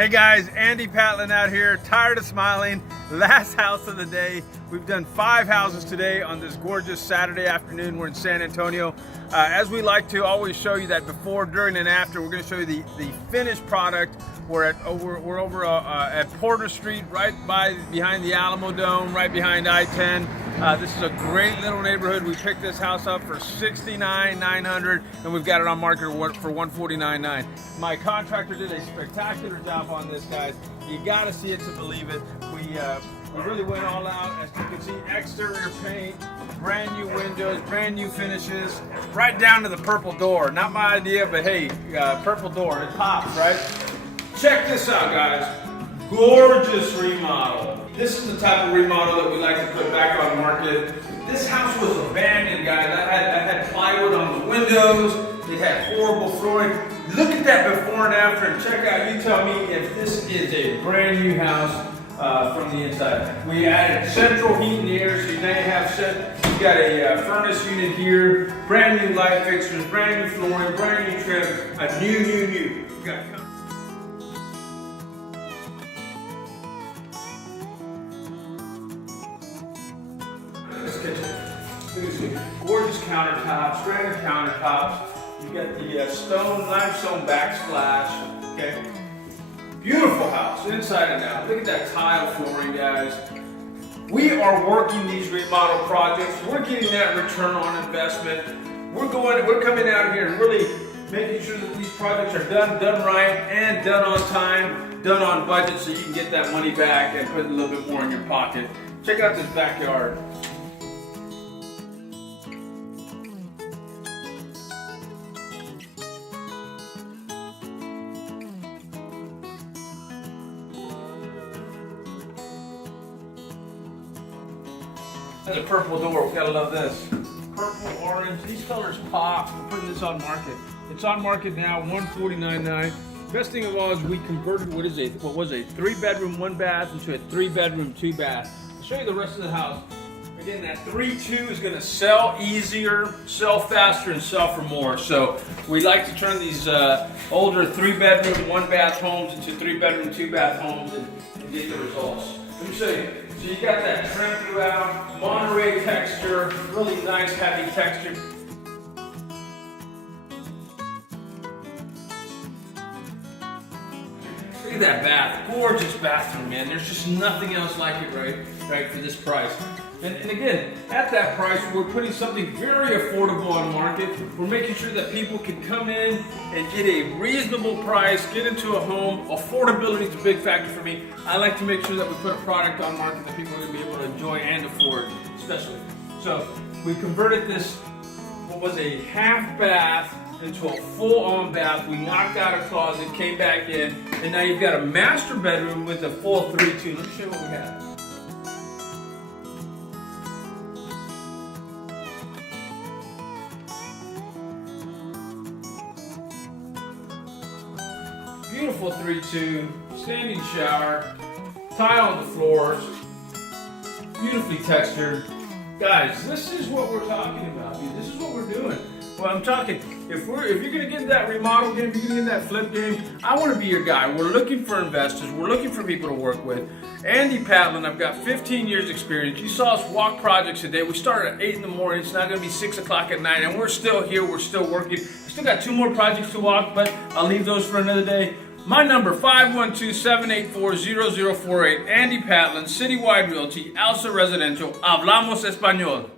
Hey guys, Andy Patlan out here, tired of smiling. Last house of the day. We've done 5 houses today on this gorgeous Saturday afternoon. We're in San Antonio. As we like to always show you that before, during, and after, we're going to show you the finished product. We're over at Porter Street, right behind the Alamo Dome, right behind I-10. This is a great little neighborhood. We picked this house up for $69,900, and we've got it on market for $149,900. My contractor did a spectacular job on this, guys. You got to see it to believe it. We really went all out. As you can see, exterior paint, brand new windows, brand new finishes, right down to the purple door. Not my idea, but hey, purple door, it pops, right? Check this out, guys. Gorgeous remodel. This is the type of remodel that we like to put back on market. This house was abandoned, guys. I had plywood on the windows. It had horrible flooring. Look at that before and after, and check out, you tell me if this is a brand new house from the inside. We added central heat and air, so now you have you got a furnace unit here, brand new light fixtures, brand new flooring, brand new trim, a new. We got gorgeous countertops, granite countertops. You got the stone, limestone backsplash. Okay, beautiful house, inside and out. Look at that tile flooring, guys. We are working these remodel projects. We're getting that return on investment. We're coming out here and really making sure that these projects are done right, and done on time, done on budget, so you can get that money back and put a little bit more in your pocket. Check out this backyard. That's a purple door, we gotta love this. Purple, orange, these colors pop. We're putting this on market. It's on market now, $149,900. Best thing of all is we converted what was a 3-bedroom, 1-bath into a 3-bedroom, 2-bath. I'll show you the rest of the house. Again, that 3-2 is gonna sell easier, sell faster, and sell for more. So we like to turn these older 3-bedroom, 1-bath homes into 3-bedroom, 2-bath homes and get the results. Let me show you. So you got that trim throughout, Monterey texture, really nice heavy texture. Look at that bath, gorgeous bathroom, man. There's just nothing else like it, right for this price. And again, at that price, we're putting something very affordable on market. We're making sure that people can come in and get a reasonable price, get into a home. Affordability is a big factor for me. I like to make sure that we put a product on market that people are going to be able to enjoy and afford, especially. So we converted this, what was a half bath, into a full-on bath. We knocked out a closet, came back in, and now you've got a master bedroom with a full 3-2. Let me show you what we have. Beautiful 3-2, standing shower, tile on the floors, beautifully textured. Guys, this is what we're talking about, dude. This is what we're doing. Well, I'm talking, if you're gonna get in that remodel game, if you're gonna get in that flip game, I wanna be your guy. We're looking for investors, we're looking for people to work with. Andy Patlan, I've got 15 years experience. You saw us walk projects today. We started at 8 in the morning, it's now gonna be 6 o'clock at night, and we're still here, we're still working. We still got 2 more projects to walk, but I'll leave those for another day. My number, 512-784-0048. Andy Patlan, Citywide Realty, Alsa Residential. Hablamos Español.